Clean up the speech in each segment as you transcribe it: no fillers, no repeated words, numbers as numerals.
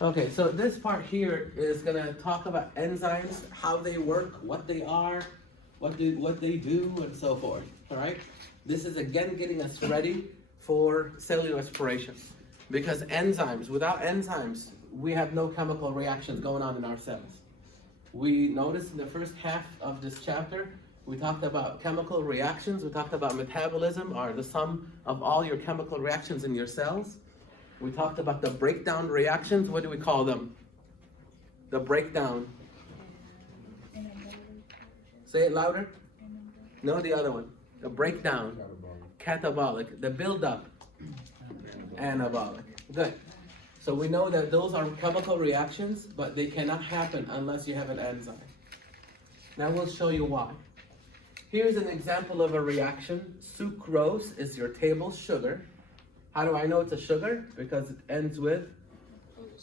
Okay, so this part here is gonna talk about enzymes, how they work, what they are, what they do, and so forth. All right. This is again getting us ready for cellular respiration, because enzymes, without enzymes, we have no chemical reactions going on in our cells. We noticed in the first half of this chapter, we talked about chemical reactions. We talked about metabolism, or the sum of all your chemical reactions in your cells. We talked about the breakdown reactions. What do we call them? The breakdown. Say it louder. No, the other one. The breakdown. Catabolic. The buildup. Anabolic. Good. So we know that those are chemical reactions, but they cannot happen unless you have an enzyme. Now we'll show you why. Here's an example of a reaction. Sucrose is your table sugar. How do I know it's a sugar? Because it ends with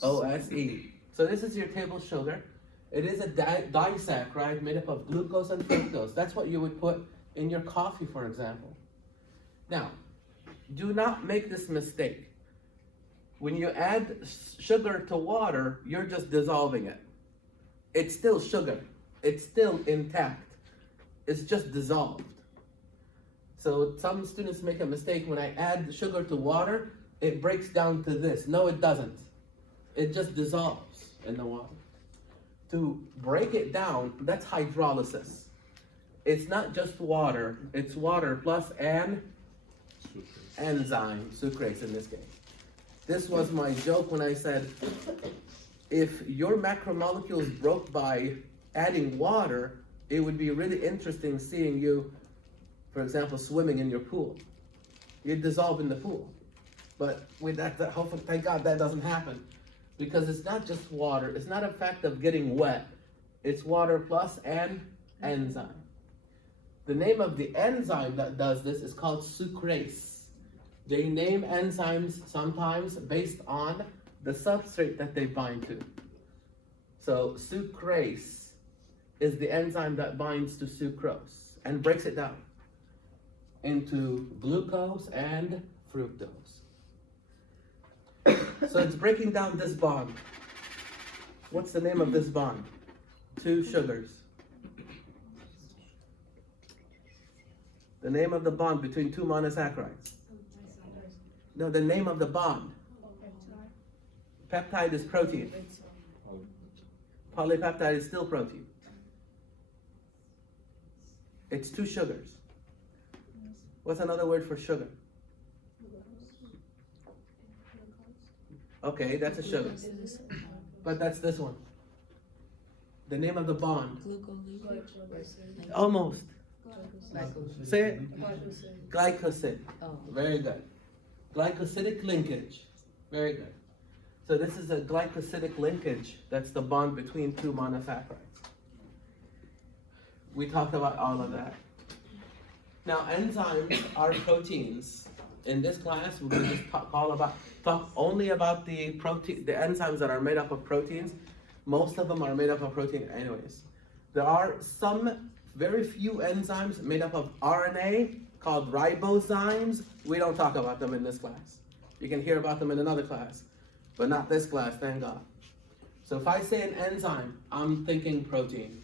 OSE. So this is your table sugar. It is a disaccharide made up of glucose and fructose. That's what you would put in your coffee, for example. Now, do not make this mistake. When you add sugar to water, you're just dissolving it. It's still sugar. It's still intact. It's just dissolved. So some students make a mistake. When I add sugar to water, it breaks down to this. No, it doesn't. It just dissolves in the water. To break it down, that's hydrolysis. It's not just water. It's water plus an enzyme, sucrase in this case. This was my joke when I said, if your macromolecules broke by adding water, it would be really interesting seeing you, for example, swimming in your pool. You'd dissolve in the pool. But with that hopefully, thank God that doesn't happen. Because it's not just water. It's not a fact of getting wet. It's water plus an enzyme. The name of the enzyme that does this is called sucrase. They name enzymes sometimes based on the substrate that they bind to. So sucrase is the enzyme that binds to sucrose and breaks it down into glucose and fructose. So it's breaking down this bond. What's the name of this bond? Two sugars. The name of the bond between two monosaccharides. No, the name of the bond. Peptide is protein. Polypeptide is still protein. It's two sugars. What's another word for sugar? Okay, that's a sugar. But that's this one. The name of the bond. Almost. Say it. Glycosid. Very good. Glycosidic linkage. Very good. So this is a glycosidic linkage. That's the bond between two monosaccharides. We talked about all of that. Now, enzymes are proteins. In this class, we're going to just talk only about the enzymes that are made up of proteins. Most of them are made up of protein anyways. There are some very few enzymes made up of RNA called ribozymes. We don't talk about them in this class. You can hear about them in another class, but not this class, thank God. So if I say an enzyme, I'm thinking protein.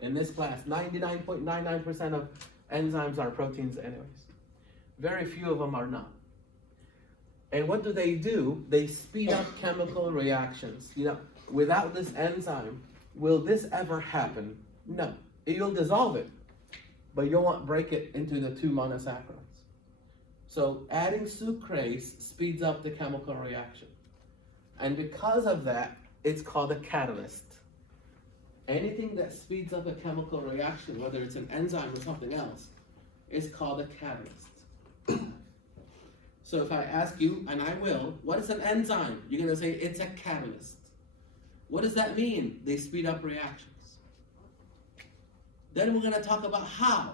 In this class, 99.99% of enzymes are proteins anyways. Very few of them are not. And what do? They speed up chemical reactions. You know, without this enzyme, will this ever happen? No. You'll dissolve it, but you won't break it into the two monosaccharides. So adding sucrase speeds up the chemical reaction. And because of that, it's called a catalyst. Anything that speeds up a chemical reaction, whether it's an enzyme or something else, is called a catalyst. So if I ask you, and I will, what is an enzyme? You're going to say it's a catalyst. What does that mean? They speed up reactions. Then we're going to talk about how.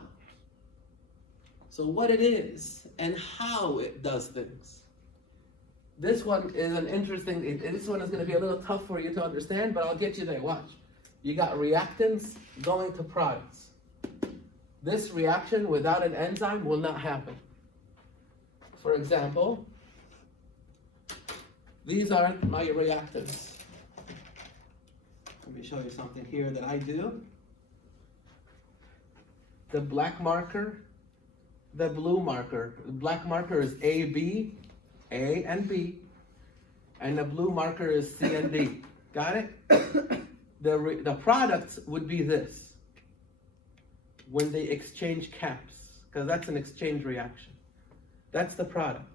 So what it is and how it does things. This one is an interesting, this one is going to be a little tough for you to understand, but I'll get you there. Watch. You got reactants going to products. This reaction without an enzyme will not happen. For example, these are my reactants. Let me show you something here that I do. The black marker, the blue marker. The black marker is A, B, A and B, and the blue marker is C and D. Got it? The products would be this. When they exchange caps, because that's an exchange reaction. That's the product.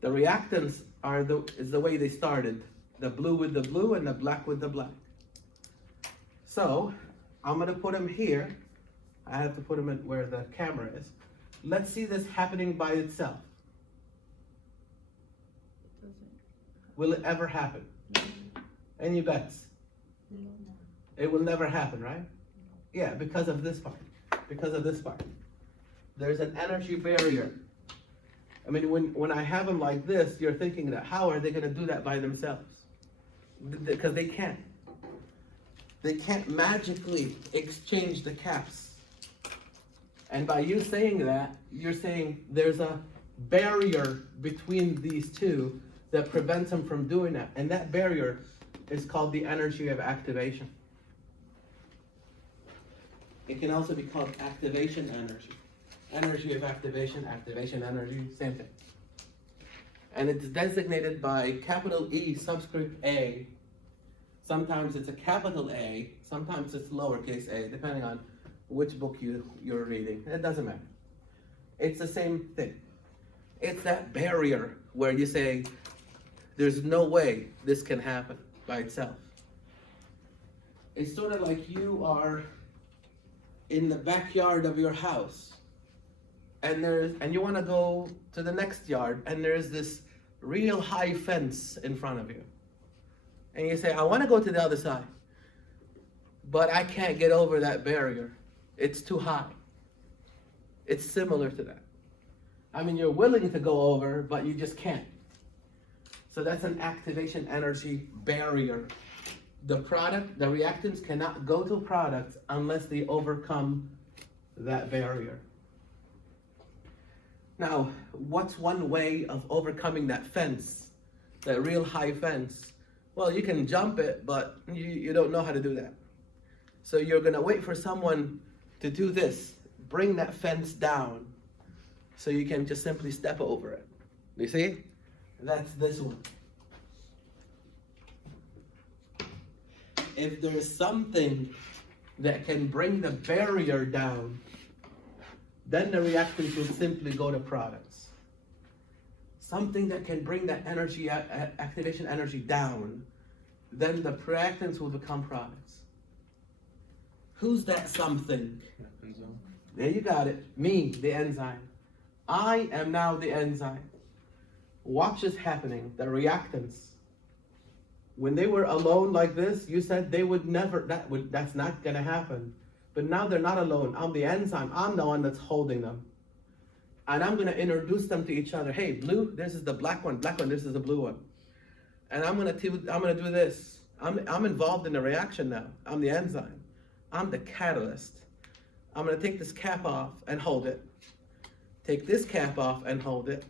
The reactants is the way they started. The blue with the blue and the black with the black. So I'm gonna put them here. I have to put them at where the camera is. Let's see this happening by itself. Will it ever happen? Any bets? It will never happen, right? Yeah, because of this part. Because of this part. There's an energy barrier. I mean, when I have them like this, you're thinking that how are they going to do that by themselves? Because they can't. They can't magically exchange the caps. And by you saying that, you're saying there's a barrier between these two that prevents them from doing that. And that barrier is called the energy of activation. It can also be called activation energy. Energy of activation, activation energy, same thing. And it's designated by capital E subscript A. Sometimes it's a capital A, sometimes it's lowercase a, depending on which book you're reading. It doesn't matter. It's the same thing. It's that barrier where you say, there's no way this can happen by itself. It's sort of like you are in the backyard of your house, and you want to go to the next yard, and there's this real high fence in front of you. And you say, I want to go to the other side, but I can't get over that barrier. It's too high. It's similar to that. I mean, you're willing to go over, but you just can't. So that's an activation energy barrier. The reactants cannot go to products unless they overcome that barrier. Now, what's one way of overcoming that fence, that real high fence? Well, you can jump it, but you don't know how to do that. So you're gonna wait for someone to do this, bring that fence down, so you can just simply step over it. You see? That's this one. If there's something that can bring the barrier down, then the reactants will simply go to products. Something that can bring that energy, activation energy down, then the reactants will become products. Who's that something? Enzyme. There you got it. Me, the enzyme. I am now the enzyme. Watch this happening. The reactants, when they were alone like this, you said they would never, that's not gonna happen. But now they're not alone. I'm the enzyme. I'm the one that's holding them. And I'm gonna introduce them to each other. Hey, blue, this is the black one, this is the blue one. And I'm gonna do this. I'm involved in the reaction now. I'm the enzyme. I'm the catalyst. I'm gonna take this cap off and hold it. Take this cap off and hold it.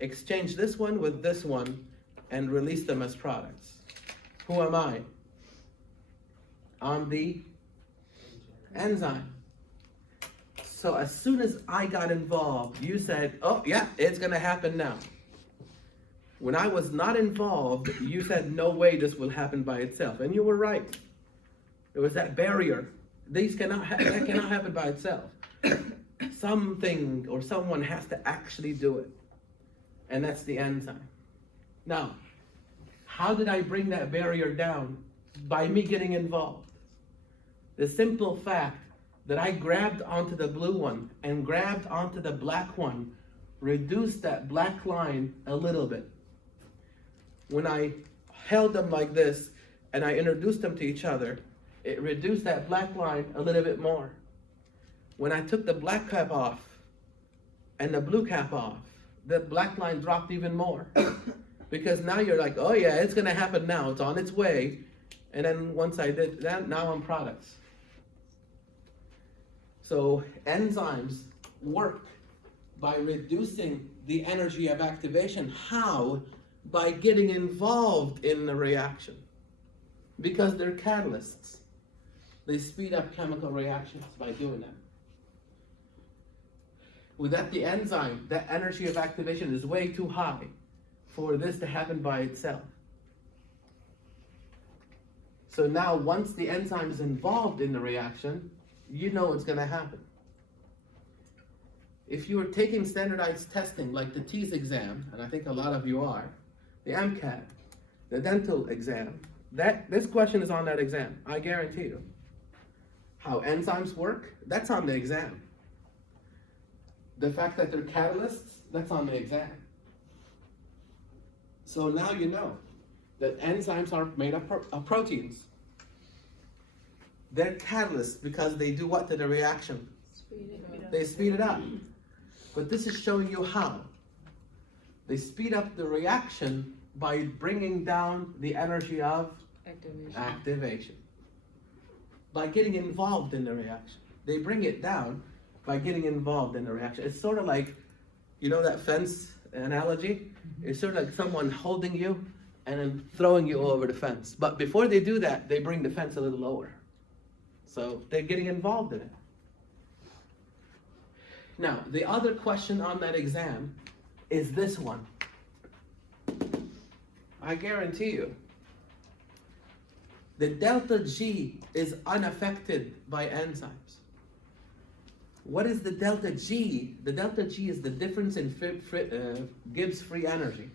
Exchange this one with this one and release them as products. Who am I? I'm the enzyme. So as soon as I got involved, you said, oh yeah, it's gonna happen now. When I was not involved, you said, no way this will happen by itself. And you were right. There was that barrier. That cannot happen by itself. Something or someone has to actually do it. And that's the enzyme. Now, how did I bring that barrier down? By me getting involved. The simple fact that I grabbed onto the blue one and grabbed onto the black one reduced that black line a little bit. When I held them like this and I introduced them to each other, it reduced that black line a little bit more. When I took the black cap off and the blue cap off, the black line dropped even more. Because now you're like, oh yeah, it's gonna happen now, it's on its way. And then once I did that, now I'm products. So enzymes work by reducing the energy of activation. How? By getting involved in the reaction. Because they're catalysts. They speed up chemical reactions by doing that. Without the enzyme, that energy of activation is way too high for this to happen by itself. So now, once the enzyme is involved in the reaction, you know what's going to happen. If you were taking standardized testing like the TEAS exam, and I think a lot of you are, the MCAT, the dental exam, this question is on that exam, I guarantee you. How enzymes work, that's on the exam. The fact that they're catalysts, that's on the exam. So now you know that enzymes are made up of proteins. They're catalysts because they do what to the reaction? They speed it up. But this is showing you how. They speed up the reaction by bringing down the energy of activation. By getting involved in the reaction. They bring it down by getting involved in the reaction. It's sort of like, you know that fence analogy? It's sort of like someone holding you and then throwing you over the fence. But before they do that, they bring the fence a little lower. So they're getting involved in it. Now, the other question on that exam is this one. I guarantee you, the delta G is unaffected by enzymes. What is the delta G? The delta G is the difference in Gibbs free energy.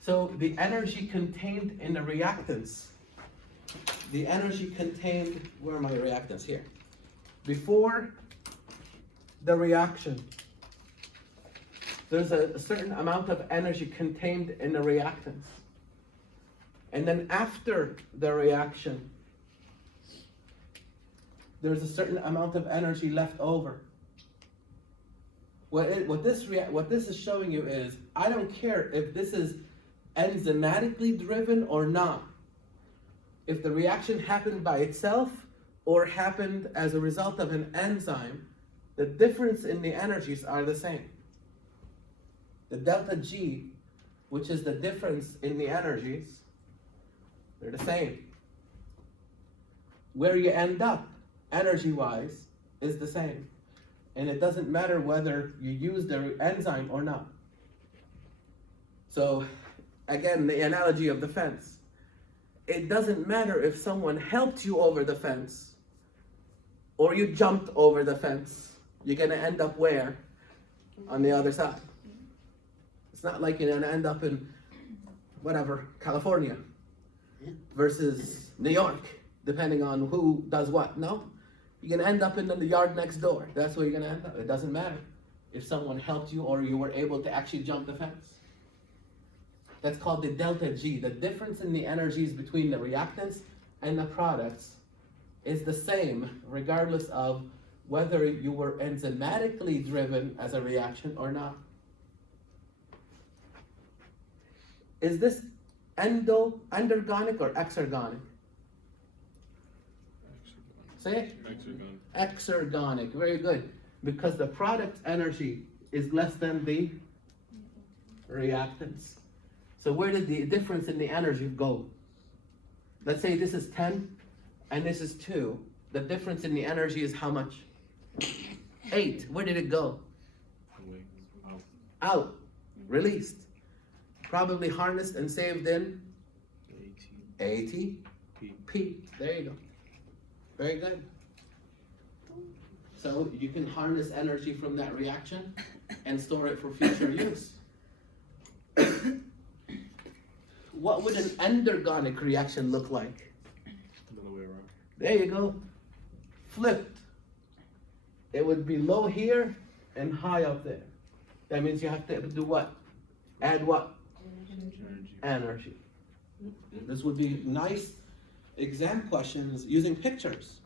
So the energy contained in the reactants, the energy contained, where are my reactants? Here. Before the reaction, there's a certain amount of energy contained in the reactants. And then after the reaction, there's a certain amount of energy left over. What this is showing you is, I don't care if this is enzymatically driven or not. If the reaction happened by itself or happened as a result of an enzyme, the difference in the energies are the same. The delta G, which is the difference in the energies, they're the same. Where you end up, energy-wise, is the same. And it doesn't matter whether you use the enzyme or not. So, again, the analogy of the fence. It doesn't matter if someone helped you over the fence or you jumped over the fence. You're going to end up where? On the other side. It's not like you're going to end up in, whatever, California versus New York, depending on who does what. No, you're going to end up in the yard next door. That's where you're going to end up. It doesn't matter if someone helped you or you were able to actually jump the fence. That's called the delta G. The difference in the energies between the reactants and the products is the same regardless of whether you were enzymatically driven as a reaction or not. Is this endergonic or exergonic? Say it? Exergonic. Exergonic, very good. Because the product's energy is less than the reactants. So where did the difference in the energy go? Let's say this is 10 and this is 2. The difference in the energy is how much? 8. Where did it go? Out. Released. Probably harnessed and saved in ATP. There you go. Very good. So you can harness energy from that reaction and store it for future use. What would an endergonic reaction look like? The other way around. There you go. Flipped. It would be low here and high up there. That means you have to do what? Add what? Energy. This would be nice exam questions using pictures.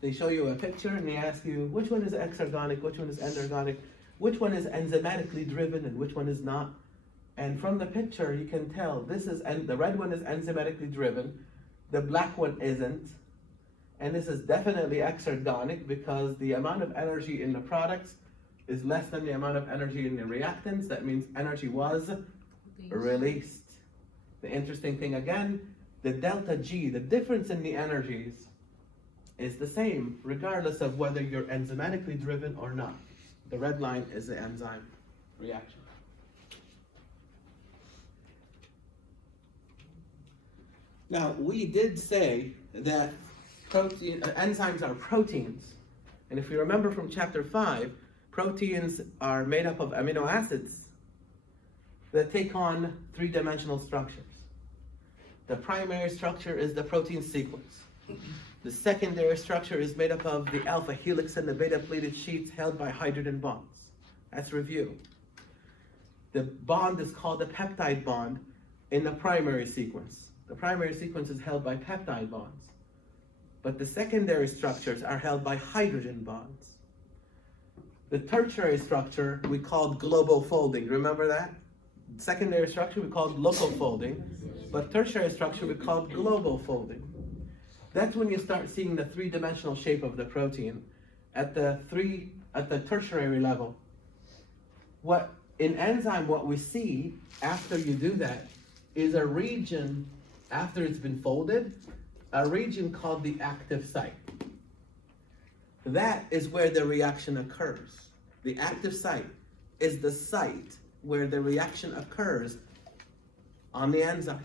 They show you a picture and they ask you which one is exergonic, which one is endergonic, which one is enzymatically driven and which one is not. And from the picture you can tell the red one is enzymatically driven, the black one isn't, and this is definitely exergonic because the amount of energy in the products is less than the amount of energy in the reactants. That means energy was released. The interesting thing again, the delta G, the difference in the energies, is the same regardless of whether you're enzymatically driven or not. The red line is the enzyme reaction. Now, we did say that enzymes are proteins. And if you remember from chapter 5, proteins are made up of amino acids that take on three-dimensional structures. The primary structure is the protein sequence. The secondary structure is made up of the alpha helix and the beta pleated sheets held by hydrogen bonds. That's review. The bond is called a peptide bond in the primary sequence. The primary sequence is held by peptide bonds. But the secondary structures are held by hydrogen bonds. The tertiary structure we called global folding. Remember that? Secondary structure we called local folding, but tertiary structure we called global folding. That's when you start seeing the three-dimensional shape of the protein at the tertiary level. What in enzyme, what we see after you do that is a region, after it's been folded, a region called the active site. That is where the reaction occurs. The active site is the site where the reaction occurs on the enzyme.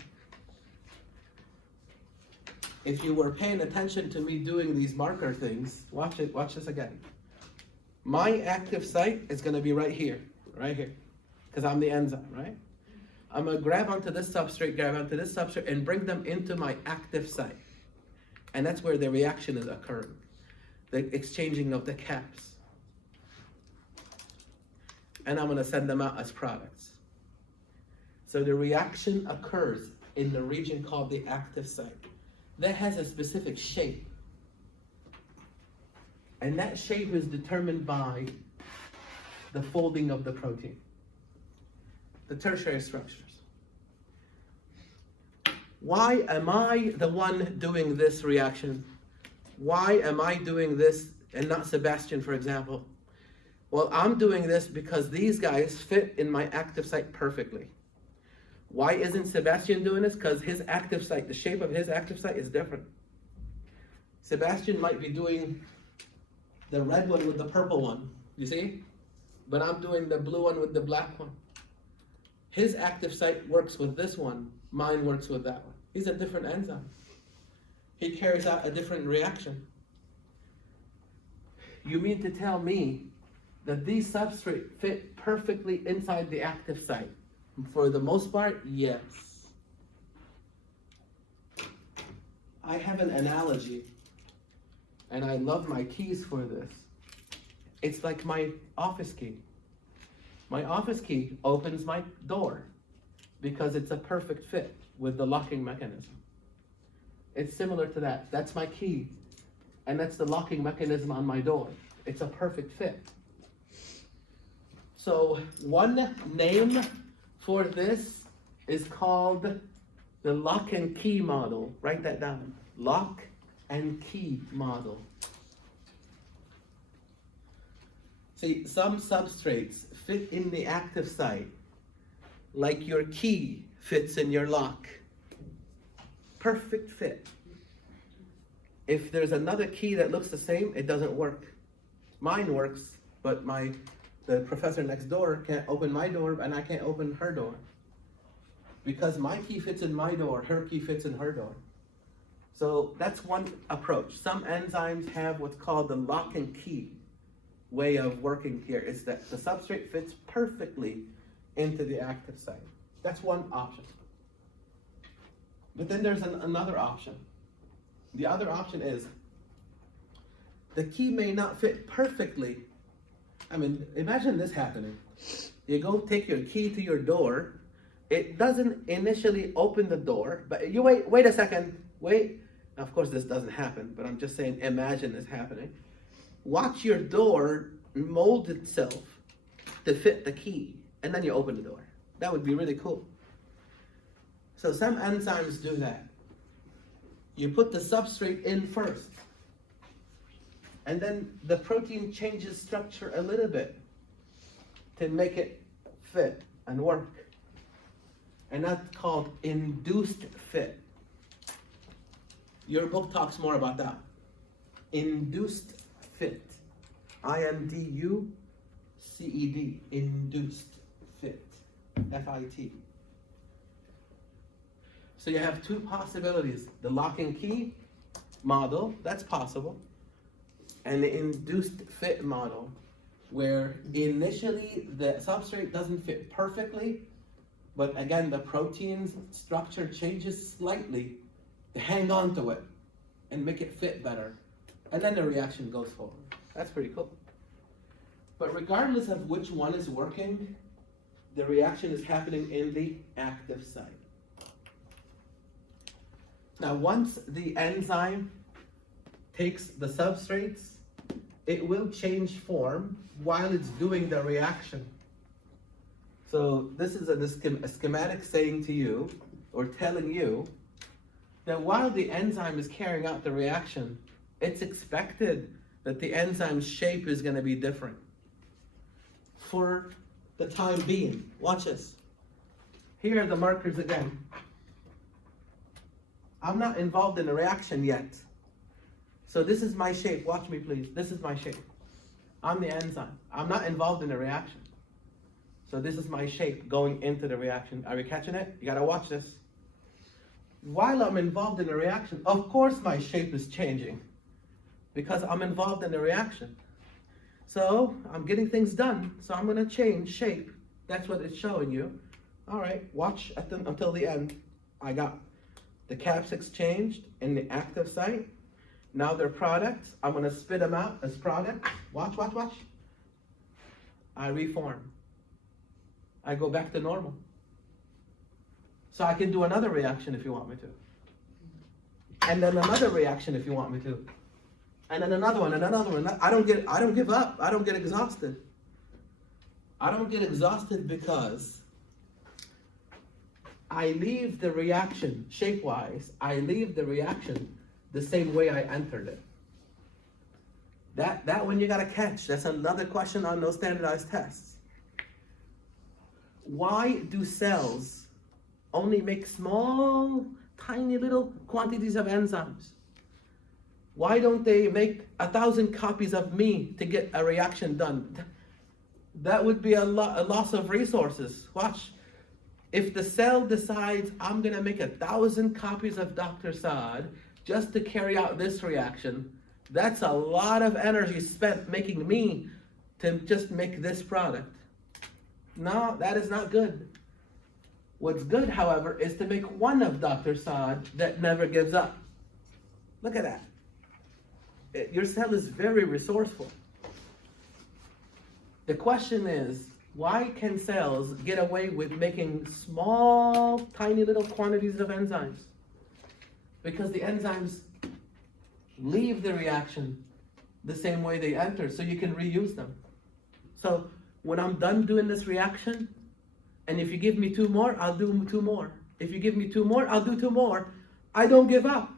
If you were paying attention to me doing these marker things, watch this again. My active site is going to be right here, because I'm the enzyme, right? I'm going to grab onto this substrate, and bring them into my active site. And that's where the reaction is occurring, the exchanging of the caps. And I'm going to send them out as products. So the reaction occurs in the region called the active site. That has a specific shape. And that shape is determined by the folding of the protein, the tertiary structures. Why am I the one doing this reaction? Why am I doing this and not Sebastian, for example? Well, I'm doing this because these guys fit in my active site perfectly. Why isn't Sebastian doing this? Because his active site, the shape of his active site is different. Sebastian might be doing the red one with the purple one, you see? But I'm doing the blue one with the black one. His active site works with this one, mine works with that one. He's a different enzyme. He carries out a different reaction. You mean to tell me that these substrates fit perfectly inside the active site? For the most part, yes. I have an analogy, and I love my keys for this. It's like my office key. My office key opens my door because it's a perfect fit with the locking mechanism. It's similar to that. That's my key, and that's the locking mechanism on my door. It's a perfect fit. So one name for this is called the lock and key model. Write that down. Lock and key model. See, some substrates fit in the active site like your key fits in your lock. Perfect fit. If there's another key that looks the same, it doesn't work. Mine works, but the professor next door can't open my door and I can't open her door. Because my key fits in my door, her key fits in her door. So that's one approach. Some enzymes have what's called the lock and key way of working here. Is that the substrate fits perfectly into the active site. That's one option. But then there's another option. The other option is the key may not fit perfectly. I mean, imagine this happening. You go take your key to your door. It doesn't initially open the door, but you wait a second, wait. Of course, this doesn't happen, but I'm just saying, imagine this happening. Watch your door mold itself to fit the key, and then you open the door. That would be really cool. So some enzymes do that. You put the substrate in first, and then the protein changes structure a little bit to make it fit and work. And that's called induced fit. Your book talks more about that. Induced fit. I-N-D-U-C-E-D. Induced fit. F-I-T. So you have two possibilities. The lock and key model, that's possible. And the induced fit model, where initially the substrate doesn't fit perfectly, but again, the protein's structure changes slightly to hang on to it and make it fit better. And then the reaction goes forward. That's pretty cool. But regardless of which one is working, the reaction is happening in the active site. Now, once the enzyme takes the substrates, it will change form while it's doing the reaction. So this is a schematic saying to you, or telling you, that while the enzyme is carrying out the reaction, it's expected that the enzyme's shape is going to be different for the time being. Watch this. Here are the markers again. I'm not involved in the reaction yet. So this is my shape. Watch me, please. This is my shape. I'm the enzyme. I'm not involved in the reaction. So this is my shape going into the reaction. Are we catching it? You gotta watch this. While I'm involved in the reaction, of course my shape is changing because I'm involved in the reaction. So I'm getting things done. So I'm gonna change shape. That's what it's showing you. All right, watch until the end. I got the capsids changed in the active site. Now they're products. I'm gonna spit them out as products. Watch, watch, watch. I reform. I go back to normal. So I can do another reaction if you want me to. And then another reaction if you want me to. And then another one and another one. I don't give up. I don't get exhausted. I don't get exhausted because I leave the reaction, shape-wise, I leave the reaction the same way I entered it. That one you gotta catch. That's another question on those standardized tests. Why do cells only make small, tiny little quantities of enzymes? Why don't they make 1,000 copies of me to get a reaction done? That would be a loss of resources. Watch. If the cell decides, I'm gonna make 1,000 copies of Dr. Saad just to carry out this reaction, that's a lot of energy spent making me to just make this product. No, that is not good. What's good, however, is to make one of Dr. Saad that never gives up. Look at that. Your cell is very resourceful. The question is, why can cells get away with making small, tiny little quantities of enzymes? Because the enzymes leave the reaction the same way they enter, so you can reuse them. So when I'm done doing this reaction, and if you give me 2 more, I'll do 2 more. If you give me 2 more, I'll do 2 more. I don't give up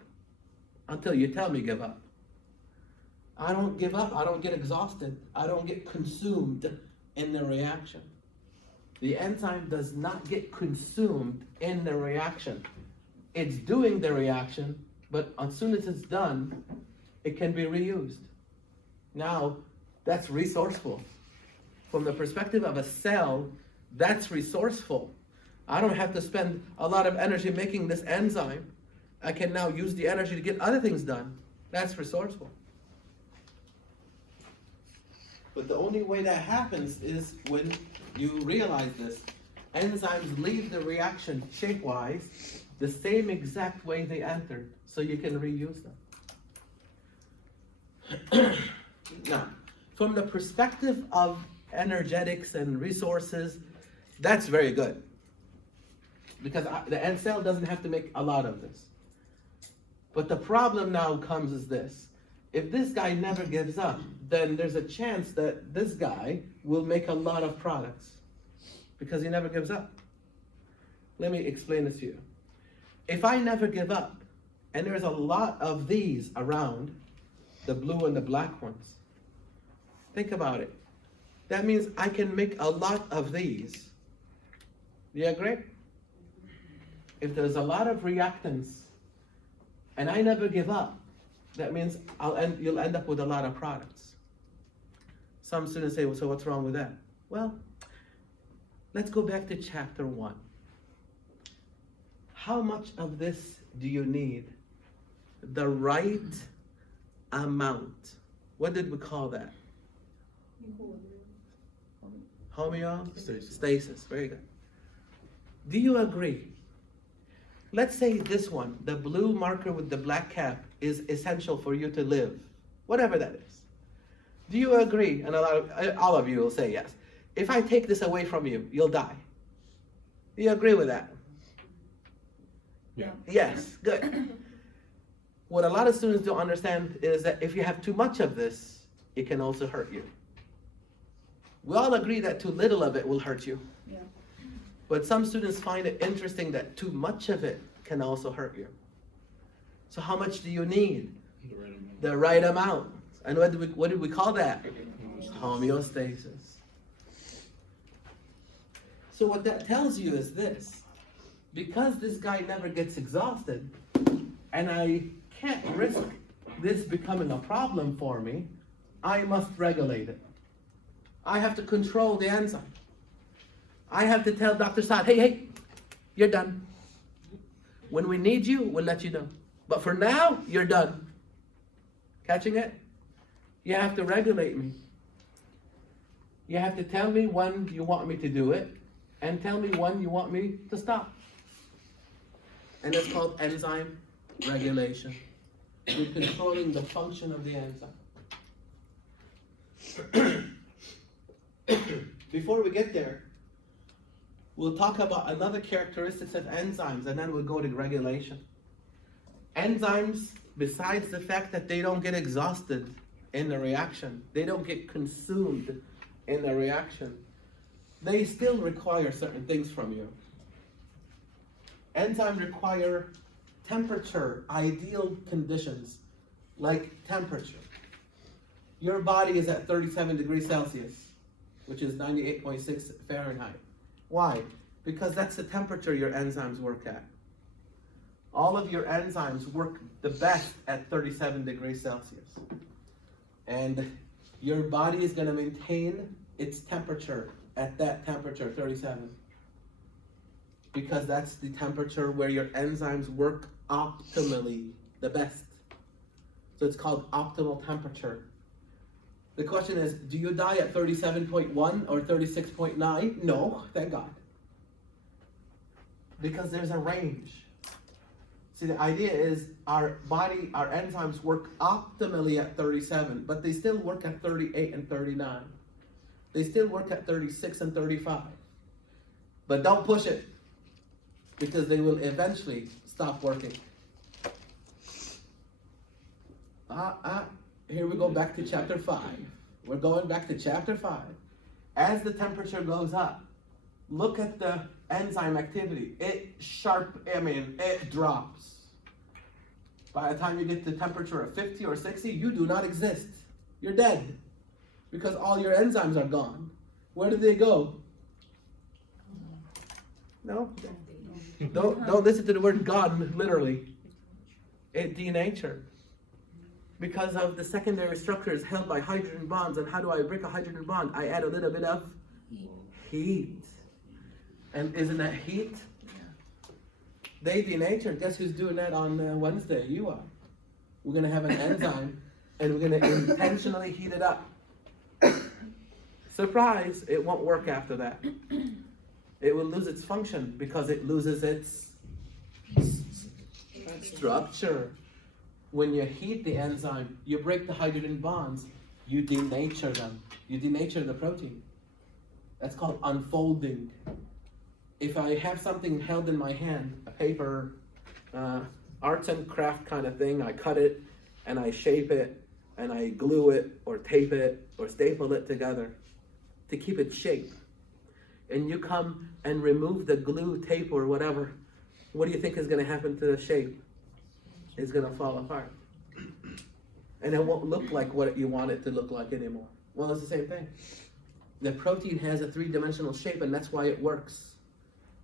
until you tell me give up. I don't give up. I don't get exhausted. I don't get consumed in the reaction. The enzyme does not get consumed in the reaction. It's doing the reaction, but as soon as it's done, it can be reused. Now, that's resourceful. From the perspective of a cell, that's resourceful. I don't have to spend a lot of energy making this enzyme. I can now use the energy to get other things done. That's resourceful. But the only way that happens is when you realize this. Enzymes leave the reaction shape-wise the same exact way they entered, so you can reuse them. Now, from the perspective of energetics and resources, that's very good. Because the end cell doesn't have to make a lot of this. But the problem now comes is this. If this guy never gives up, then there's a chance that this guy will make a lot of products because he never gives up. Let me explain this to you. If I never give up, and there's a lot of these around, the blue and the black ones, think about it. That means I can make a lot of these. Do you agree? If there's a lot of reactants and I never give up, that means you'll end up with a lot of products. Some students say, well, so what's wrong with that? Well, let's go back to chapter 1. How much of this do you need? The right amount. What did we call that? Homeostasis. Very good. Do you agree? Let's say this one, the blue marker with the black cap, is essential for you to live, whatever that is. Do you agree? And all of you will say yes. If I take this away from you, you'll die. Do you agree with that? Yeah. Yes, good. What a lot of students don't understand is that if you have too much of this, it can also hurt you. We all agree that too little of it will hurt you. Yeah. But some students find it interesting that too much of it can also hurt you. So how much do you need? The right amount. And what did we call that? Homeostasis. So what that tells you is this. Because this guy never gets exhausted, and I can't risk this becoming a problem for me, I must regulate it. I have to control the enzyme. I have to tell Dr. Saad, hey, you're done. When we need you, we'll let you know. But for now, you're done. Catching it? You have to regulate me. You have to tell me when you want me to do it, and tell me when you want me to stop. And it's called enzyme regulation. You're controlling the function of the enzyme. Before we get there, we'll talk about another characteristics of enzymes, and then we'll go to regulation. Enzymes, besides the fact that they don't get exhausted in the reaction, they don't get consumed in the reaction, they still require certain things from you. Enzymes require temperature, ideal conditions, like temperature. Your body is at 37 degrees Celsius, which is 98.6 Fahrenheit. Why? Because that's the temperature your enzymes work at. All of your enzymes work the best at 37 degrees Celsius. And your body is going to maintain its temperature at that temperature, 37. Because that's the temperature where your enzymes work optimally, the best. So it's called optimal temperature. The question is, do you die at 37.1 or 36.9? No, thank God. Because there's a range. See, the idea is our enzymes work optimally at 37, but they still work at 38 and 39. They still work at 36 and 35. But don't push it, because they will eventually stop working. Here we go back to chapter 5. We're going back to chapter 5. As the temperature goes up, look at the enzyme activity. It drops. By the time you get to the temperature of 50 or 60, you do not exist. You're dead. Because all your enzymes are gone. Where did they go? No? Don't listen to the word gone, literally. It denatured. Because of the secondary structures held by hydrogen bonds. And how do I break a hydrogen bond? I add a little bit of heat. And isn't that heat? They denatured. Guess who's doing that on Wednesday? You are. We're going to have an enzyme, and we're going to intentionally heat it up. Surprise, it won't work after that. It will lose its function because it loses its structure. When you heat the enzyme, you break the hydrogen bonds, you denature them. You denature the protein. That's called unfolding. If I have something held in my hand, a paper, arts and craft kind of thing, I cut it and I shape it and I glue it or tape it or staple it together to keep its shape. And you come and remove the glue, tape, or whatever, what do you think is going to happen to the shape? It's going to fall apart. And it won't look like what you want it to look like anymore. Well, it's the same thing. The protein has a three-dimensional shape, and that's why it works.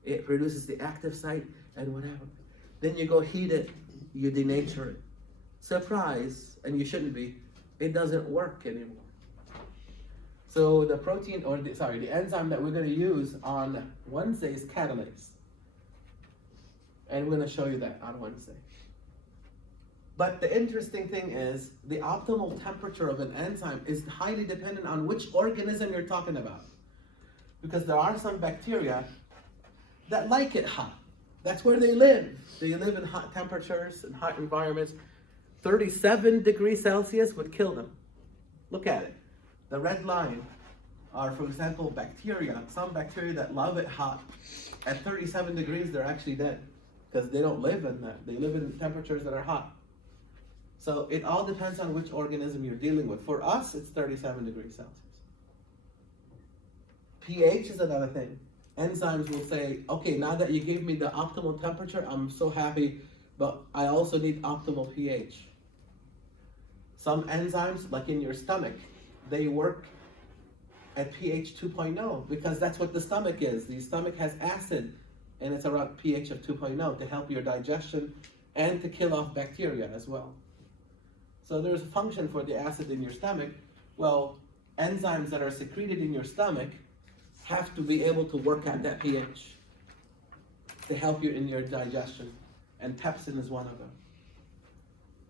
It produces the active site and whatever. Then you go heat it, you denature it. Surprise, and you shouldn't be, it doesn't work anymore. So the protein, or the enzyme that we're going to use on Wednesday is catalase. And we're going to show you that on Wednesday. But the interesting thing is, the optimal temperature of an enzyme is highly dependent on which organism you're talking about. Because there are some bacteria that like it hot. That's where they live. They live in hot temperatures and hot environments. 37 degrees Celsius would kill them. Look at it. The red line are, for example, bacteria. Some bacteria that love it hot. At 37 degrees, they're actually dead. Because they don't live in that. They live in temperatures that are hot. So it all depends on which organism you're dealing with. For us, it's 37 degrees Celsius. pH is another thing. Enzymes will say, okay, now that you gave me the optimal temperature, I'm so happy, but I also need optimal pH. Some enzymes, like in your stomach, they work at pH 2.0 because that's what the stomach is. The stomach has acid, and it's around pH of 2.0 to help your digestion and to kill off bacteria as well. So there's a function for the acid in your stomach. Well, enzymes that are secreted in your stomach have to be able to work at that pH to help you in your digestion, and pepsin is one of them.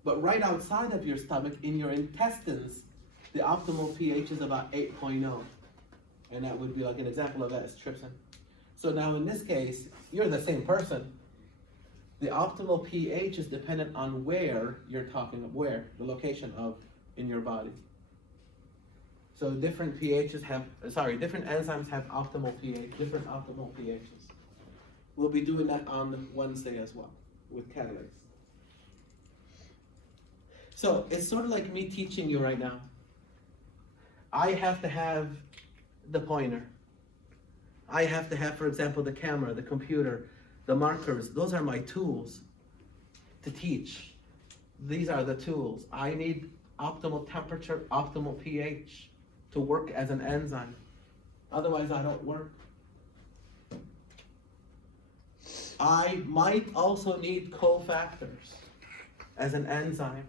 But right outside of your stomach, in your intestines, the optimal pH is about 8.0, and that would be like an example of that is trypsin. So now in this case, you're the same person. The optimal pH is dependent on where you're talking of, where, the location of in your body. So different pHs have, different enzymes have optimal pH, different optimal pHs. We'll be doing that on Wednesday as well with catalase. So it's sort of like me teaching you right now. I have to have the pointer. I have to have, for example, the camera, the computer, the markers. Those are my tools to teach. These are the tools. I need optimal temperature, optimal pH to work as an enzyme. Otherwise, I don't work. I might also need cofactors as an enzyme.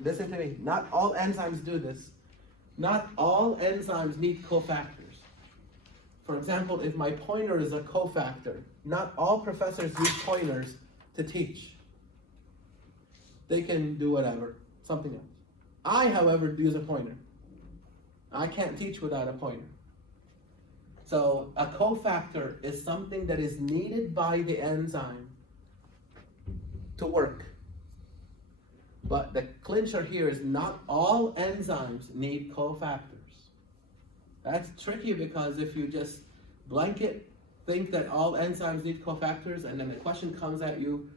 Listen to me, not all enzymes do this. Not all enzymes need cofactors. For example, if my pointer is a cofactor, not all professors use pointers to teach. They can do whatever, something else. I, however, use a pointer. I can't teach without a pointer. So a cofactor is something that is needed by the enzyme to work. But the clincher here is not all enzymes need cofactors. That's tricky because if you just blanket think that all enzymes need cofactors and then the question comes at you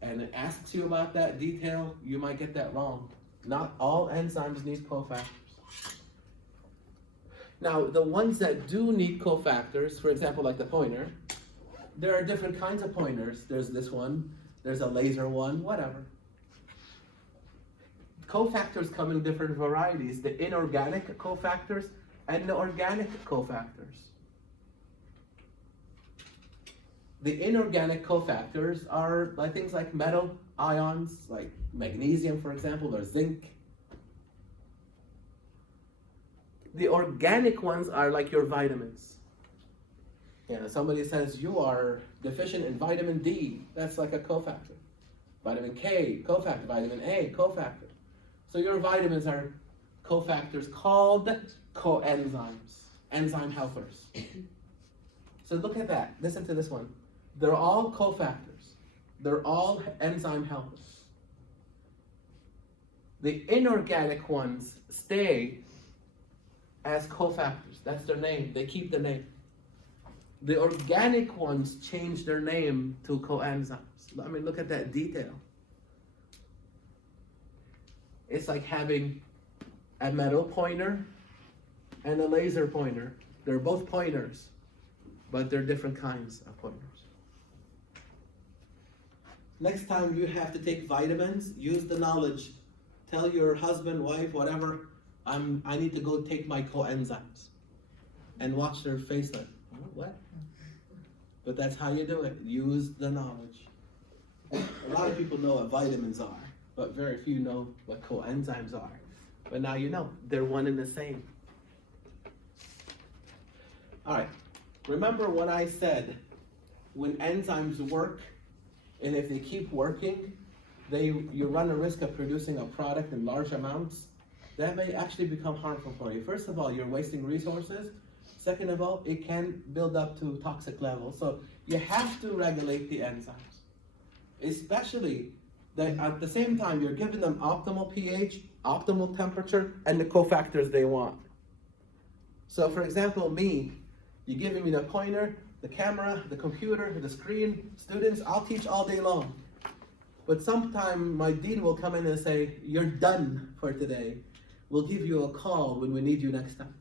and it asks you about that detail, you might get that wrong. Not all enzymes need cofactors. Now, the ones that do need cofactors, for example, like the pointer, there are different kinds of pointers. There's this one, there's a laser one, whatever. Cofactors come in different varieties, the inorganic cofactors and the organic cofactors. The inorganic cofactors are like things like metal ions, like magnesium, for example, or zinc. The organic ones are like your vitamins. Yeah, somebody says you are deficient in vitamin D, that's like a cofactor. Vitamin K, cofactor. Vitamin A, cofactor. So your vitamins are cofactors called coenzymes, enzyme helpers. So look at that, listen to this one. They're all cofactors. They're all enzyme helpers. The inorganic ones stay as cofactors. That's their name. They keep the name. The organic ones change their name to coenzymes. I mean, look at that detail. It's like having a metal pointer and a laser pointer. They're both pointers, but they're different kinds of pointers. Next time you have to take vitamins, use the knowledge. Tell your husband, wife, whatever, I need to go take my coenzymes. And watch their face like, what? But that's how you do it. Use the knowledge. A lot of people know what vitamins are, but very few know what coenzymes are. But now you know, they're one and the same. All right, remember what I said, when enzymes work, and if they keep working, you run a risk of producing a product in large amounts. That may actually become harmful for you. First of all, you're wasting resources. Second of all, it can build up to toxic levels. So you have to regulate the enzymes. Especially that at the same time, you're giving them optimal pH, optimal temperature, and the cofactors they want. So for example, you're giving me the pointer, the camera, the computer, the screen, students, I'll teach all day long. But sometime my dean will come in and say, you're done for today. We'll give you a call when we need you next time.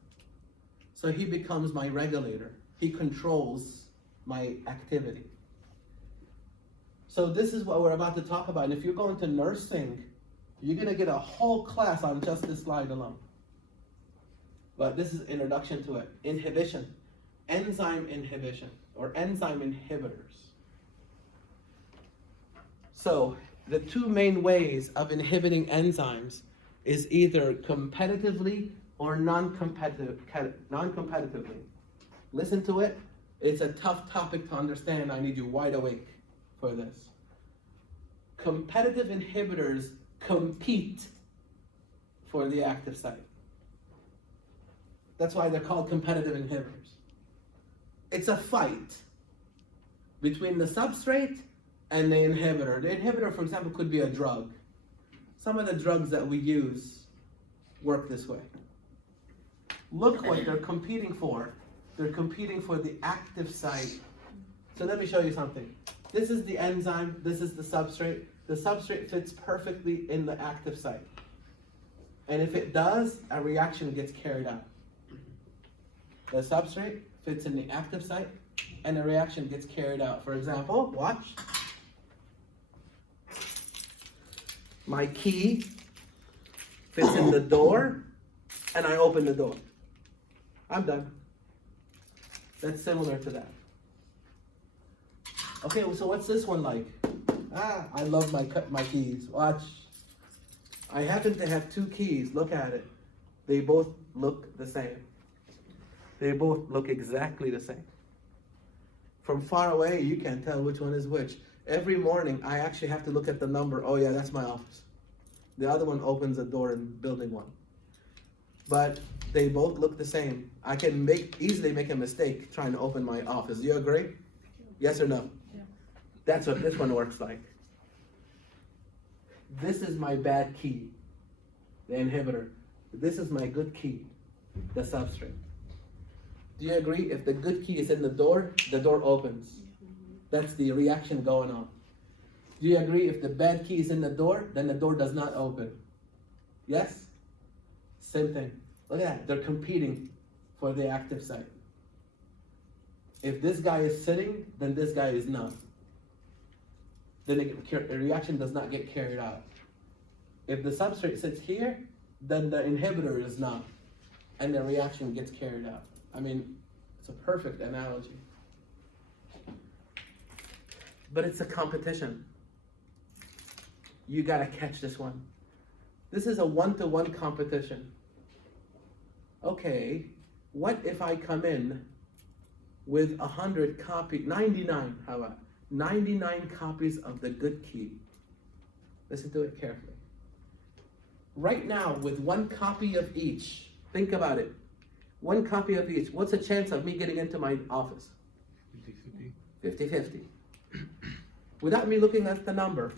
So he becomes my regulator. He controls my activity. So this is what we're about to talk about. And if you're going to nursing, you're gonna get a whole class on just this slide alone. But this is introduction to it. Inhibition, enzyme inhibition, or enzyme inhibitors. So the two main ways of inhibiting enzymes is either competitively or non-competitively. Listen to it. It's a tough topic to understand. I need you wide awake for this. Competitive inhibitors compete for the active site. That's why they're called competitive inhibitors. It's a fight between the substrate and the inhibitor. The inhibitor, for example, could be a drug. Some of the drugs that we use work this way. Look what they're competing for. They're competing for the active site. So let me show you something. This is the enzyme, this is the substrate. The substrate fits perfectly in the active site. And if it does, a reaction gets carried out. The substrate fits in the active site, and a reaction gets carried out. For example, watch. My key fits in the door, and I open the door. I'm done. That's similar to that. Okay, so what's this one like? I love my keys. Watch. I happen to have two keys. Look at it. They both look the same. They both look exactly the same. From far away, you can't tell which one is which. Every morning, I actually have to look at the number. Oh yeah, that's my office. The other one opens a door in building 1. But they both look the same. I can easily make a mistake trying to open my office. Do you agree? Yes or no? Yeah. That's what this one works like. This is my bad key, the inhibitor. This is my good key, the substrate. Do you agree? If the good key is in the door opens. That's the reaction going on. Do you agree? If the bad key is in the door, then the door does not open. Yes? Same thing. Look at that. They're competing for the active site. If this guy is sitting, then this guy is not. Then the reaction does not get carried out. If the substrate sits here, then the inhibitor is not. And the reaction gets carried out. I mean, it's a perfect analogy. But it's a competition. You gotta catch this one. This is a 1-to-1 competition. Okay, what if I come in with 100 copies, 99, how about? 99 copies of the good key. Listen to it carefully. Right now, with 1 copy of each, think about it. 1 copy of each, what's the chance of me getting into my office? 50-50. 50-50. Without me looking at the number,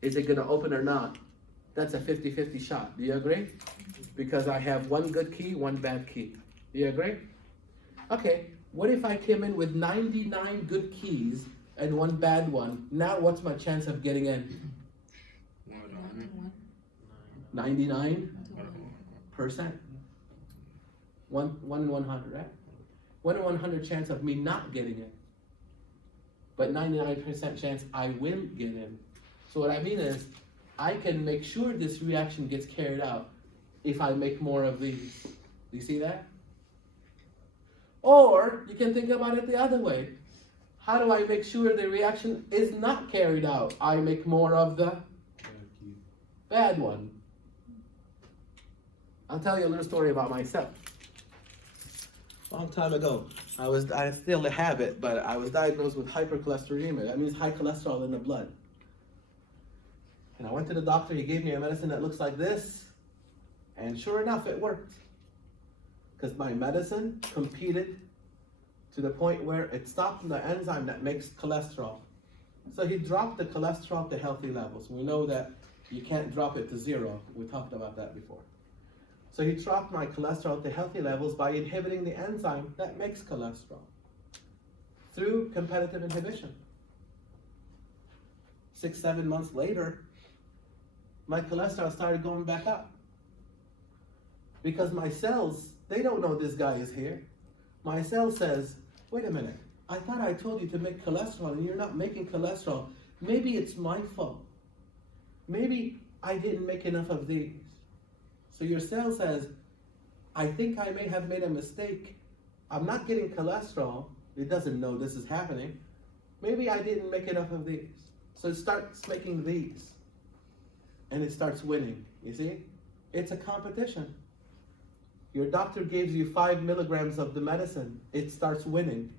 is it gonna open or not? That's a 50-50 shot. Do you agree? Because I have 1 good key, 1 bad key. Do you agree? Okay, what if I came in with 99 good keys and 1 bad one? Now what's my chance of getting in? 99%. 1 in 100, right? 1 in 100 chance of me not getting in. But 99% chance I will get in. So what I mean is, I can make sure this reaction gets carried out if I make more of these. Do you see that? Or you can think about it the other way. How do I make sure the reaction is not carried out? I make more of the bad one. I'll tell you a little story about myself. A long time ago, I still have it, but I was diagnosed with hypercholesterolemia. That means high cholesterol in the blood. And I went to the doctor, he gave me a medicine that looks like this, and sure enough, it worked. Because my medicine competed to the point where it stopped the enzyme that makes cholesterol. So he dropped the cholesterol to healthy levels. We know that you can't drop it to zero. We talked about that before. So he dropped my cholesterol to healthy levels by inhibiting the enzyme that makes cholesterol through competitive inhibition. 6-7 months later, my cholesterol started going back up. Because my cells, they don't know this guy is here. My cell says, wait a minute, I thought I told you to make cholesterol and you're not making cholesterol. Maybe it's my fault. Maybe I didn't make enough of these. So your cell says, I think I may have made a mistake. I'm not getting cholesterol. It doesn't know this is happening. Maybe I didn't make enough of these. So it starts making these. And it starts winning, you see? It's a competition. Your doctor gives you 5 milligrams of the medicine. It starts winning.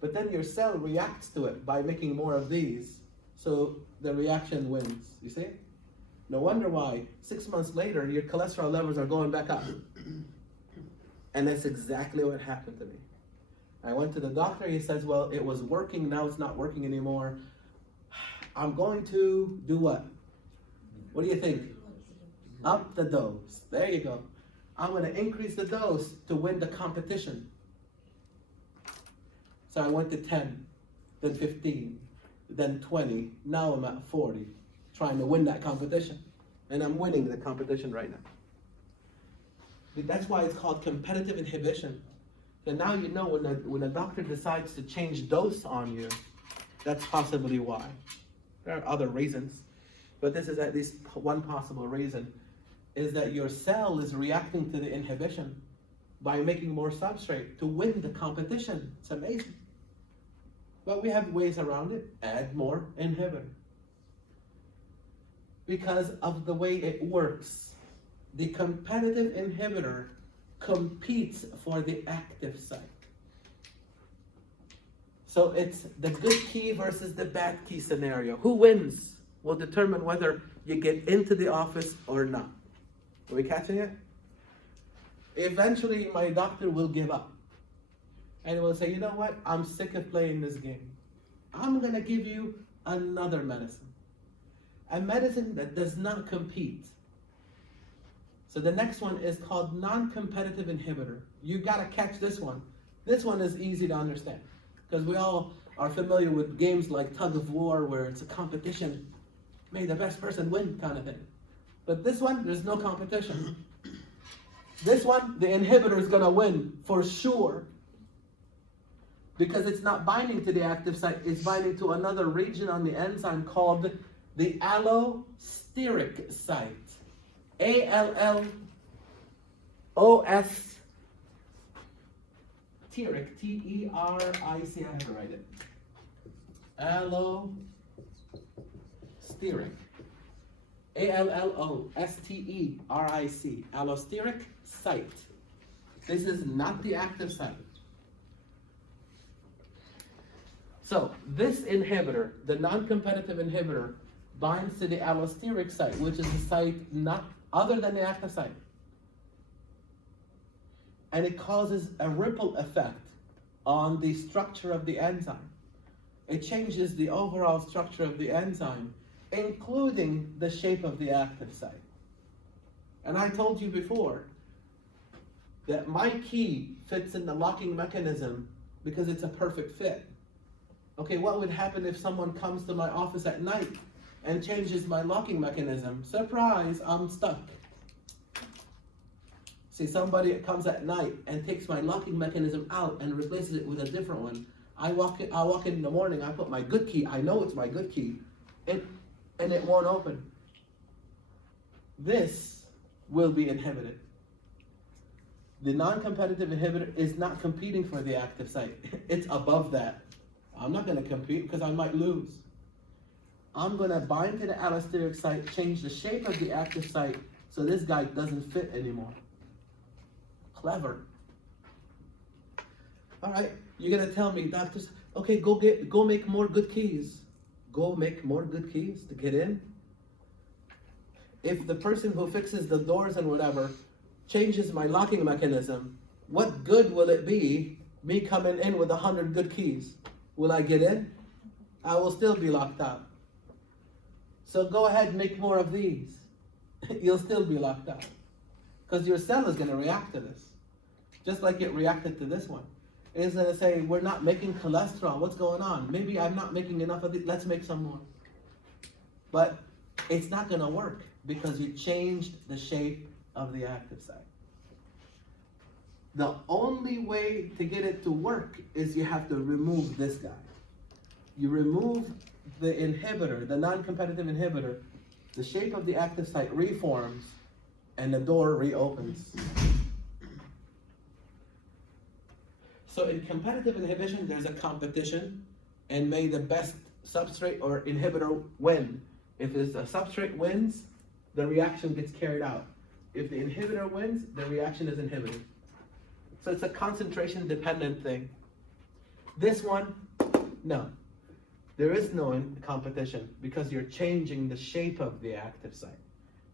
But then your cell reacts to it by making more of these. So the reaction wins, you see? No wonder why 6 months later, your cholesterol levels are going back up. And that's exactly what happened to me. I went to the doctor, he says, well, it was working, now it's not working anymore. I'm going to do what? What do you think? Up the dose. There you go. I'm going to increase the dose to win the competition. So I went to 10, then 15, then 20. Now I'm at 40, trying to win that competition. And I'm winning the competition right now. That's why it's called competitive inhibition. So now you know when a doctor decides to change dose on you, that's possibly why. There are other reasons, but this is at least one possible reason, is that your cell is reacting to the inhibition by making more substrate to win the competition. It's amazing. But we have ways around it. Add more inhibitor. Because of the way it works, the competitive inhibitor competes for the active site. So it's the good key versus the bad key scenario. Who wins will determine whether you get into the office or not. Are we catching it? Eventually, my doctor will give up. And will say, you know what? I'm sick of playing this game. I'm going to give you another medicine. A medicine that does not compete. So the next one is called non-competitive inhibitor. You got to catch this one. This one is easy to understand. Because we all are familiar with games like tug of war where it's a competition. May the best person win kind of thing. But this one, there's no competition. This one, the inhibitor is going to win for sure. Because it's not binding to the active site, it's binding to another region on the enzyme called the allosteric site. A-L-L-O-S-teric, T-E-R-I-C, I have to write it. Allosteric. A-L-L-O-S-T-E-R-I-C, allosteric site. This is not the active site. So this inhibitor, the non-competitive inhibitor, binds to the allosteric site, which is a site not other than the active site. And it causes a ripple effect on the structure of the enzyme. It changes the overall structure of the enzyme, including the shape of the active site. And I told you before that my key fits in the locking mechanism because it's a perfect fit. Okay, what would happen if someone comes to my office at night and changes my locking mechanism? Surprise, I'm stuck. See, somebody comes at night and takes my locking mechanism out and replaces it with a different one. I walk in the morning, I put my good key, I know it's my good key, and it won't open. This will be inhibited. The non-competitive inhibitor is not competing for the active site. It's above that. I'm not gonna compete because I might lose. I'm gonna bind to the allosteric site, change the shape of the active site so this guy doesn't fit anymore. Clever. All right, you're gonna tell me, doctors, okay, go make more good keys. Go make more good keys to get in. If the person who fixes the doors and whatever changes my locking mechanism, what good will it be me coming in with 100 good keys? Will I get in? I will still be locked out. So go ahead and make more of these. You'll still be locked out. Because your cell is going to react to this. Just like it reacted to this one. It's going to say, we're not making cholesterol. What's going on? Maybe I'm not making enough of it. Let's make some more. But it's not going to work because you changed the shape of the active site. The only way to get it to work is you have to remove this guy. You remove the inhibitor, the non-competitive inhibitor, the shape of the active site reforms, and the door reopens. So in competitive inhibition, there's a competition, and may the best substrate or inhibitor win. If a substrate wins, the reaction gets carried out. If the inhibitor wins, the reaction is inhibited. So it's a concentration dependent thing. This one, no. There is no competition because you're changing the shape of the active site.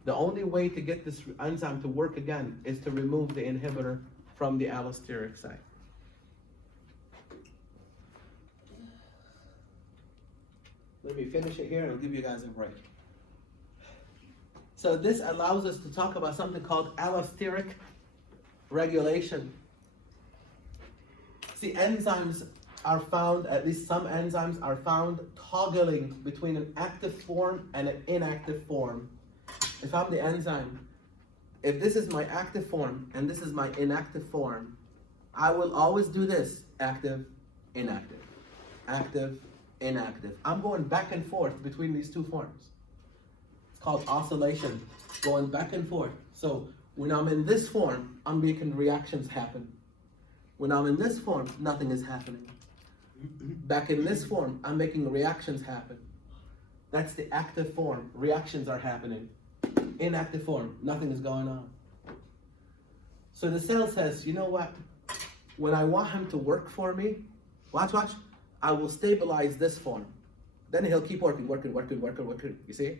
The only way to get this enzyme to work again is to remove the inhibitor from the allosteric site. Let me finish it here and I'll give you guys a break. So this allows us to talk about something called allosteric regulation. See, enzymes are found, at least some enzymes are found toggling between an active form and an inactive form. If I'm the enzyme, if this is my active form and this is my inactive form, I will always do this: active, inactive, active, inactive. I'm going back and forth between these two forms. It's called oscillation, going back and forth. So when I'm in this form, I'm making reactions happen. When I'm in this form, nothing is happening. Back in this form, I'm making reactions happen. That's the active form. Reactions are happening. Inactive form, nothing is going on. So the cell says, you know what? When I want him to work for me, watch, I will stabilize this form. Then he'll keep working. You see?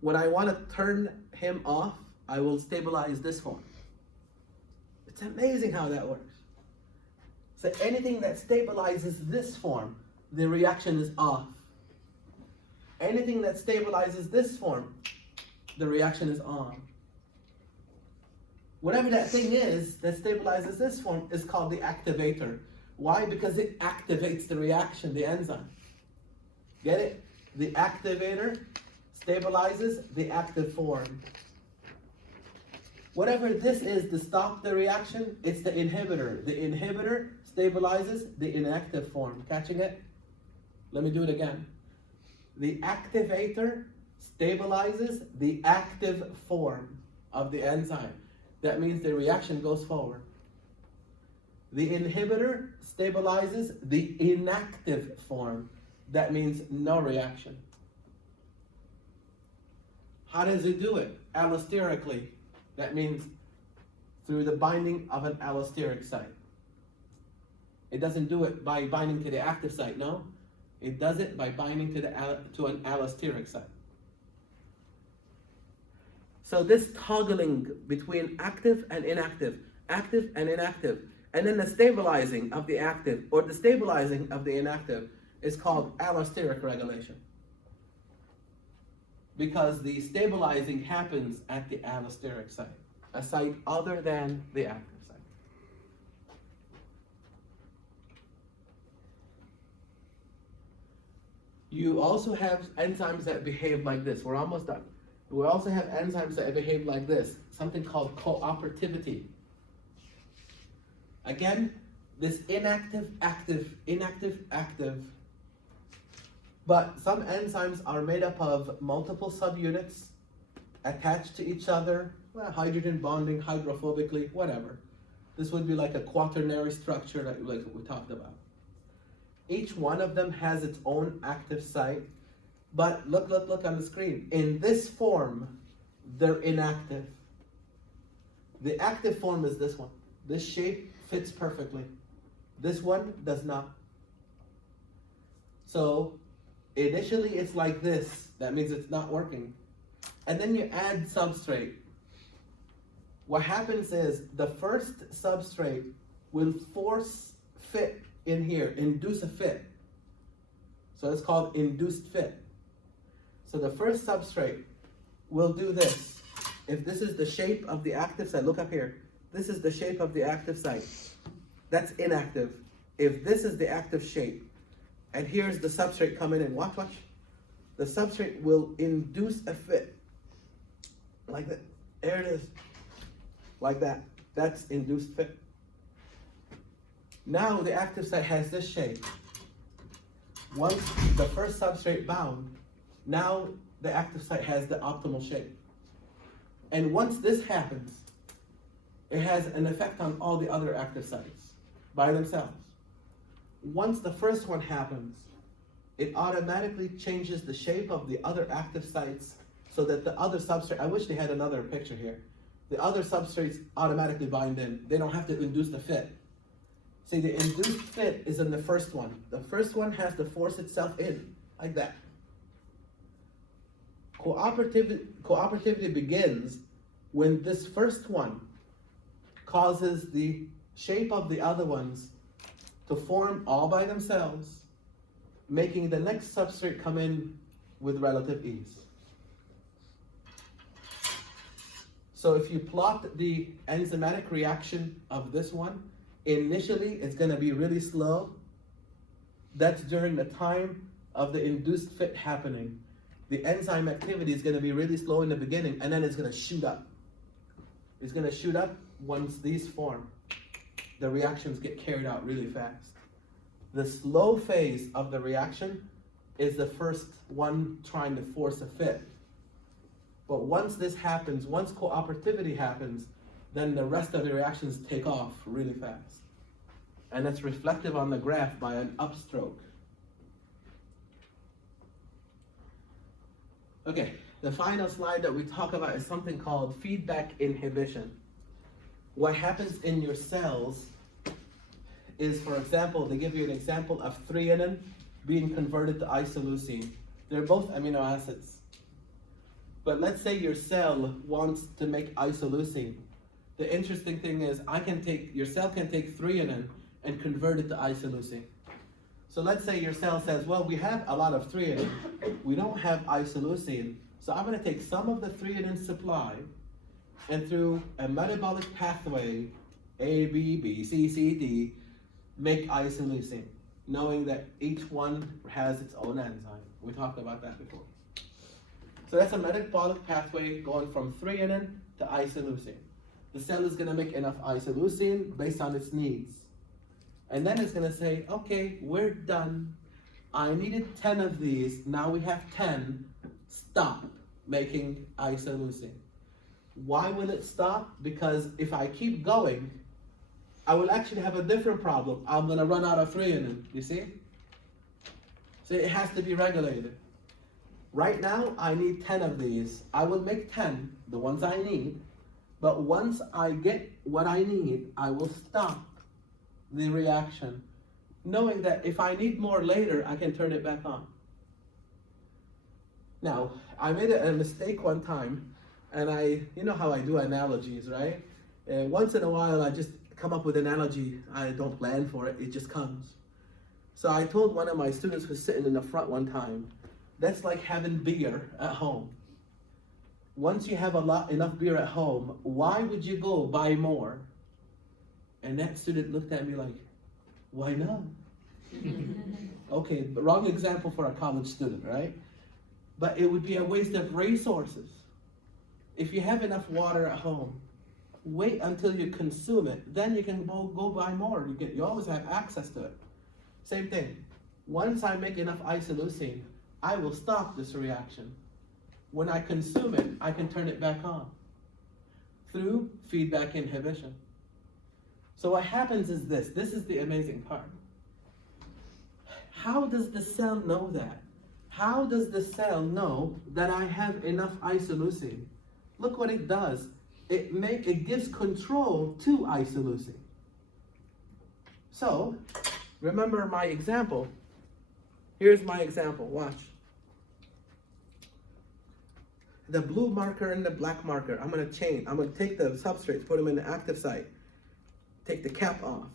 When I want to turn him off, I will stabilize this form. It's amazing how that works. So anything that stabilizes this form, the reaction is off. Anything that stabilizes this form, the reaction is on. Whatever that thing is that stabilizes this form is called the activator. Why? Because it activates the reaction, the enzyme. Get it? The activator stabilizes the active form. Whatever this is to stop the reaction, it's the inhibitor. The inhibitor stabilizes the inactive form. Catching it? Let me do it again. The activator stabilizes the active form of the enzyme. That means the reaction goes forward. The inhibitor stabilizes the inactive form. That means no reaction. How does it do it? Allosterically. That means through the binding of an allosteric site. It doesn't do it by binding to the active site, no. It does it by binding to an allosteric site. So this toggling between active and inactive, and then the stabilizing of the active or the stabilizing of the inactive is called allosteric regulation. Because the stabilizing happens at the allosteric site, a site other than the active site. You also have enzymes that behave like this. We're almost done. We also have enzymes that behave like this, something called cooperativity. Again, this inactive, active, inactive, active. But some enzymes are made up of multiple subunits attached to each other, hydrogen bonding, hydrophobically, whatever. This would be like a quaternary structure like we talked about. Each one of them has its own active site, but look on the screen. In this form, they're inactive. The active form is this one. This shape fits perfectly. This one does not. So initially it's like this. That means it's not working. And then you add substrate. What happens is the first substrate will force fit in here, induce a fit. So it's called induced fit. So the first substrate will do this. If this is the shape of the active site, look up here. This is the shape of the active site. That's inactive. If this is the active shape, and here's the substrate coming in, watch. The substrate will induce a fit. Like that. There it is. Like that. That's induced fit. Now the active site has this shape. Once the first substrate bound, now the active site has the optimal shape. And once this happens, it has an effect on all the other active sites by themselves. Once the first one happens, it automatically changes the shape of the other active sites so that the other substrate, I wish they had another picture here. The other substrates automatically bind in. They don't have to induce the fit. See, the induced fit is in the first one. The first one has to force itself in, like that. Cooperativity begins when this first one causes the shape of the other ones to form all by themselves, making the next substrate come in with relative ease. So if you plot the enzymatic reaction of this one, initially it's going to be really slow. That's during the time of the induced fit happening. The enzyme activity is going to be really slow in the beginning, and then it's going to shoot up. It's going to shoot up once these form. The reactions get carried out really fast. The slow phase of the reaction is the first one trying to force a fit. But once this happens, once cooperativity happens, then the rest of the reactions take off really fast. And that's reflective on the graph by an upstroke. Okay, the final slide that we talk about is something called feedback inhibition. What happens in your cells is, for example, they give you an example of threonine being converted to isoleucine. They're both amino acids. But let's say your cell wants to make isoleucine. The interesting thing is your cell can take threonine and convert it to isoleucine. So let's say your cell says, well, we have a lot of threonine, we don't have isoleucine, so I'm going to take some of the threonine supply and through a metabolic pathway, A, B, B, C, C, D, make isoleucine, knowing that each one has its own enzyme. We talked about that before. So that's a metabolic pathway going from threonine to isoleucine. The cell is going to make enough isoleucine based on its needs. And then it's going to say, okay, we're done. I needed 10 of these. Now we have 10. Stop making isoleucine. Why will it stop? Because if I keep going, I will actually have a different problem. I'm going to run out of threonine, you see? So it has to be regulated. Right now, I need 10 of these. I will make 10, the ones I need. But once I get what I need, I will stop the reaction, knowing that if I need more later, I can turn it back on. Now, I made a mistake one time, and you know how I do analogies, right? Once in a while, I just come up with an analogy. I don't plan for it, it just comes. So I told one of my students who's sitting in the front one time, that's like having beer at home. Once you have enough beer at home, why would you go buy more? And that student looked at me like, why not? Okay, wrong example for a college student, right? But it would be a waste of resources. If you have enough water at home, wait until you consume it, then you can go buy more. You always have access to it. Same thing. Once I make enough isoleucine, I will stop this reaction. When I consume it, I can turn it back on through feedback inhibition. So what happens is this is the amazing part. How does the cell know that? How does the cell know that I have enough isoleucine? Look what it does. It gives control to isoleucine. So, remember my example. Here's my example, watch. The blue marker and the black marker, I'm gonna take the substrates, put them in the active site. Take the cap off.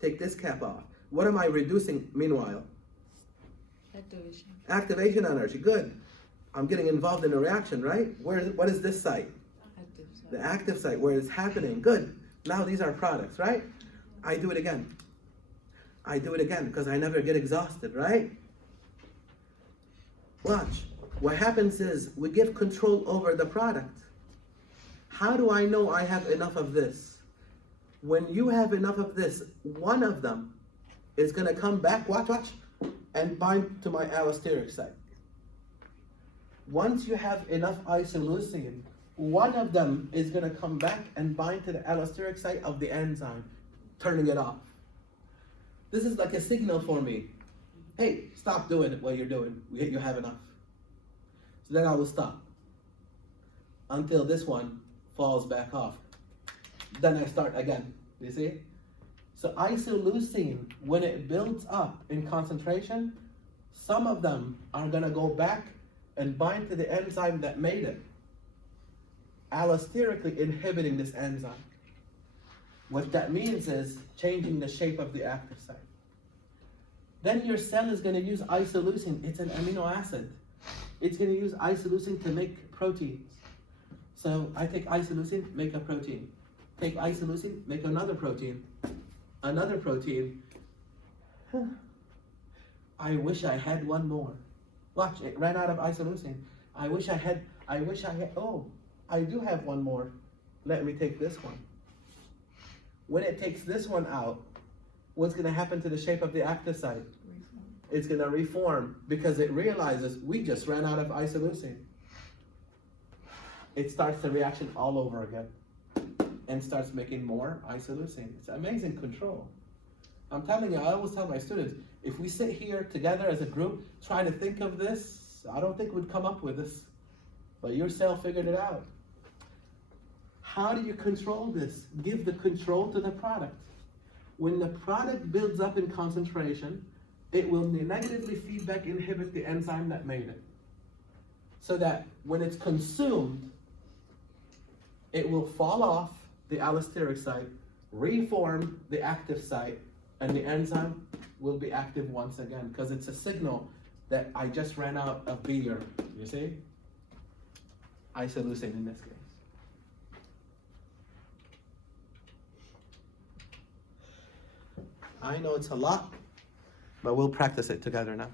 Take this cap off. What am I reducing meanwhile? Activation. Activation energy, good. I'm getting involved in a reaction, right? What is this site? Active site. The active site, where it's happening, good. Now these are products, right? I do it again. I do it again, because I never get exhausted, right? Watch. What happens is, we give control over the product. How do I know I have enough of this? When you have enough of this, one of them is gonna come back, watch, and bind to my allosteric site. Once you have enough isoleucine, one of them is gonna come back and bind to the allosteric site of the enzyme, turning it off. This is like a signal for me. Hey, stop doing what you're doing. You have enough. So then I will stop until this one falls back off. Then I start again, you see? So isoleucine, when it builds up in concentration, some of them are gonna go back and bind to the enzyme that made it, allosterically inhibiting this enzyme. What that means is changing the shape of the active site. Then your cell is gonna use isoleucine, it's an amino acid. It's gonna use isoleucine to make proteins. So I take isoleucine, make a protein. Take isoleucine, make another protein. Another protein. I wish I had one more. Watch, it ran out of isoleucine. I wish I had, oh, I do have one more. Let me take this one. When it takes this one out, what's gonna happen to the shape of the active site? It's gonna reform because it realizes we just ran out of isoleucine. It starts the reaction all over again and starts making more isoleucine. It's amazing control. I'm telling you, I always tell my students, if we sit here together as a group, try to think of this, I don't think we'd come up with this, but your cell figured it out. How do you control this? Give the control to the product. When the product builds up in concentration, it will negatively feedback inhibit the enzyme that made it. So that when it's consumed, it will fall off the allosteric site, reform the active site, and the enzyme will be active once again, because it's a signal that I just ran out of beer, you see? Isoleucine in this case. I know it's a lot, but we'll practice it together now.